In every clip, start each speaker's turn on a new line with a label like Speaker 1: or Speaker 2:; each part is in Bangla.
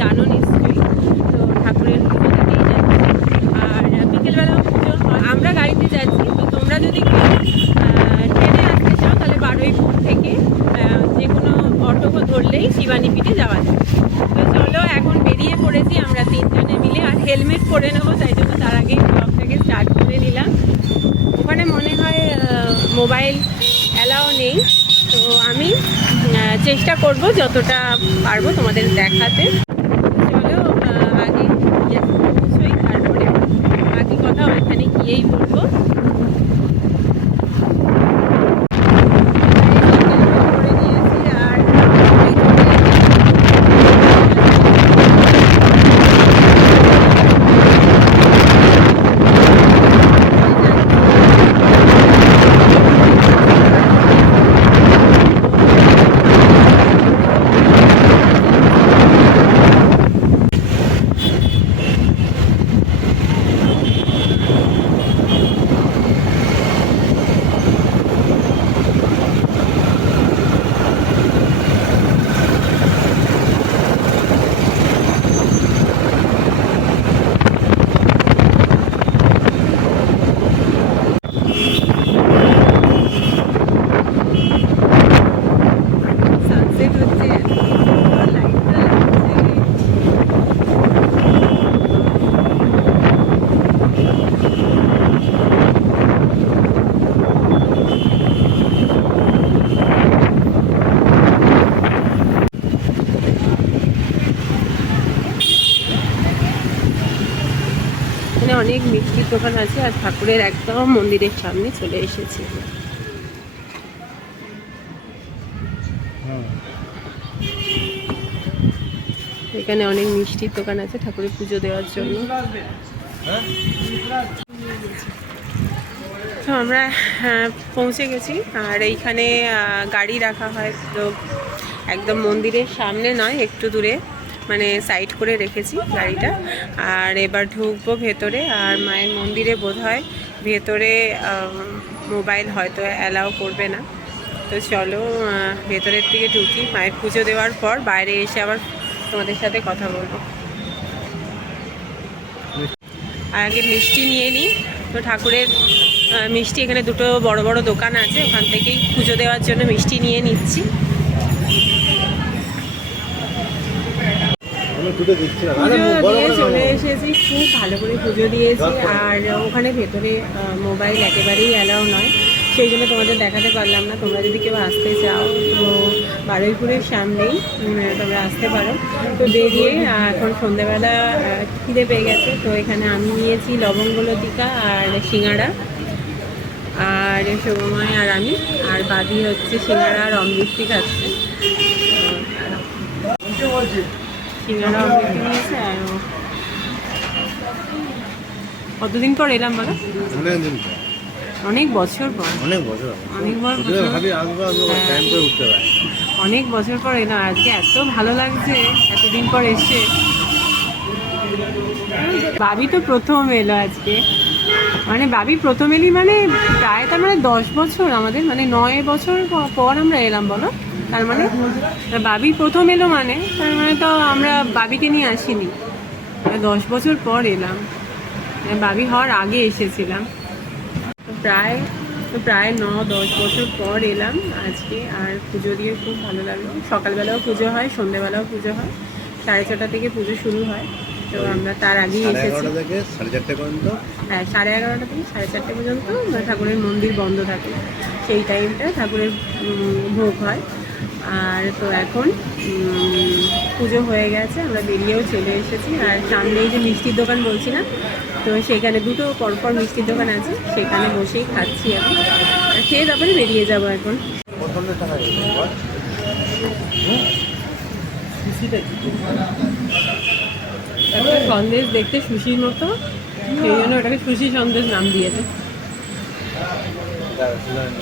Speaker 1: জানো নিশ্চয়ই। তো ঠাকুরের যাচ্ছি। আর বিকেলবেলা পুজো আমরা গাড়িতে যাচ্ছি তো তোমরা যদি ট্রেনে আসতে চাও, তাহলে বারুইপুর থেকে যে কোনো অটো ধরলেই শিবানী পিঠে যাওয়া যায়। তো চলো, এখন বেরিয়ে পড়েছি আমরা তিনজনে মিলে। আর হেলমেট পরে নেব, তাই জন্য তার আগেই ব্লগটাকে স্টার্ট করে নিলাম। ওখানে মনে হয় মোবাইল অ্যালাও নেই তো আমি আহ, চেষ্টা করব যতটা পারব তোমাদের দেখাতে। চলো আগে পৌঁছোই তারপরে বাকি কথা ওইখানে গিয়েই বলব করে নিয়েছি আর এই চলে সানসেট হচ্ছে এত সুন্দর লাইটটা লাগছে এখানে অনেক মিষ্টির দোকান আছে আর ঠাকুরের একদম মন্দিরের সামনে চলে এসেছি। এখানে অনেক মিষ্টির দোকান আছে ঠাকুরের পুজো দেওয়ার জন্য। তো আমরা পৌঁছে গেছি আর এইখানে গাড়ি রাখা হয়, তো একদম মন্দিরের সামনে নয়, একটু দূরে। মানে সাইড করে রেখেছি গাড়িটা। আর এবার ঢুকবো ভেতরে, আর মায়ের মন্দিরে বোধ হয় ভেতরে মোবাইল হয়তো অ্যালাউ করবে না। তো চলো ভেতরের দিকে ঢুকি। মায়ের পুজো দেওয়ার পর বাইরে এসে আবার তোমাদের সাথে কথা বলব। আর আগে মিষ্টি নিয়ে নিই। তো ঠাকুরের মিষ্টি এখানে দুটো বড় বড় দোকান আছে। ওখান থেকেই পুজো দেওয়ার জন্য মিষ্টি নিয়ে নিচ্ছি
Speaker 2: আমি দুটো দিচ্ছি না
Speaker 1: পুজো দিয়ে চলে এসেছি খুব ভালো করে পুজো দিয়েছি। আর ওখানে ভেতরে মোবাইল একেবারেই অ্যালাউ নয়। সেই জন্য তোমাদের দেখাতে পারলাম না। তোমরা যদি কেউ আসতে চাও তো বারুইপুরের সামনেই তোমরা আসতে পারো। তো বেরিয়ে এখন সন্ধেবেলা খিদে পেয়ে গেছে। তো এখানে আমি নিয়েছি লবঙ্গ লতিকা আর সিঙ্গাড়া। আর শোভময় আর আমি। আর বাদি হচ্ছে সিঙ্গাড়া আর অমৃষ্টি খাচ্ছে। তো, নিয়েছে আর কতদিন পর এলাম বলো
Speaker 2: অনেক
Speaker 1: বছর পর।
Speaker 2: অনেক বছর।
Speaker 1: অনেক বছর।
Speaker 2: ভাবি আসব আসব
Speaker 1: হ্যাঁ।
Speaker 2: টাইম করে উঠতে পারে
Speaker 1: অনেক বছর পর এলাম আজকে এত ভালো লাগছে এতদিন পর এসে বাবি তো প্রথম এলো আজকে। মানে বাবি প্রথম এলি মানে প্রায় তার মানে দশ বছর আমাদের মানে নয় বছর পর আমরা এলাম বলো। তার মানে? বাবি প্রথম এলো মানে? তার মানে তো আমরা বাবিকে নিয়ে আসিনি। দশ বছর পর এলাম। মানে বাবি হওয়ার আগে এসেছিলাম। প্রায় তো প্রায় ন দশ বছর পর এলাম আজকে। আর পুজো দিয়ে খুব ভালো লাগল। সকালবেলাও পুজো হয় সন্ধেবেলাও পুজো হয়। সাড়ে ছটা থেকে পুজো শুরু হয়। তো আমরা তার আগেই এসেছি। হ্যাঁ সাড়ে এগারোটা থেকে সাড়ে চারটে পর্যন্ত ঠাকুরের মন্দির বন্ধ থাকে। সেই টাইমটা ঠাকুরের ভোগ হয়। আর তো এখন পুজো হয়ে গেছে আমরা বেরিয়েও চলে এসেছি। আর সামনেই যে মিষ্টির দোকান বলছিলাম তো সেখানে দুটো পরপর মিষ্টির দোকান আছে সেখানে বসেই খাচ্ছি আমি আর খেয়ে তারপরে বেরিয়ে যাব এখন। সন্দেশ দেখতে সুশির মতো সেই জন্য ওটাকে সুশি সন্দেশ নাম দিয়েছে
Speaker 2: দাঁড়া, শুনে নে।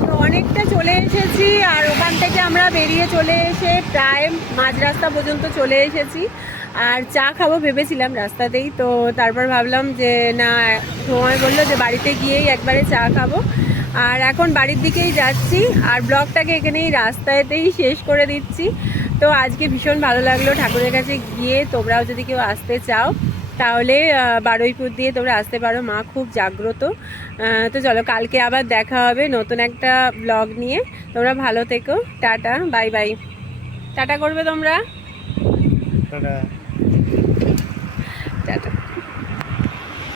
Speaker 1: তো অনেকটা চলে এসেছি আর ওখান থেকে আমরা বেরিয়ে চলে এসে প্রায় মাঝ রাস্তা পর্যন্ত চলে এসেছি। আর চা খাব ভেবেছিলাম রাস্তাতেই, তো তারপর ভাবলাম যে না, সময় বলল যে বাড়িতে গিয়েই একবারে চা খাব। আর এখন বাড়ির দিকেই যাচ্ছি আর ব্লগটাকে এখানেই রাস্তাতেই শেষ করে দিচ্ছি। তো আজকে ভীষণ ভালো লাগল ঠাকুরের কাছে গিয়ে, তোমরাও যদি কেউ আসতে চাও তাহলে বারুইপুর দিয়ে তোমরা আসতে পারো। মা খুব জাগ্রত। তো চলো কালকে আবার দেখা হবে নতুন একটা ব্লগ নিয়ে। তোমরা ভালো থেকো। Tata bye bye. টাটা করবে তোমরা?
Speaker 2: টাটা।
Speaker 1: টাটা।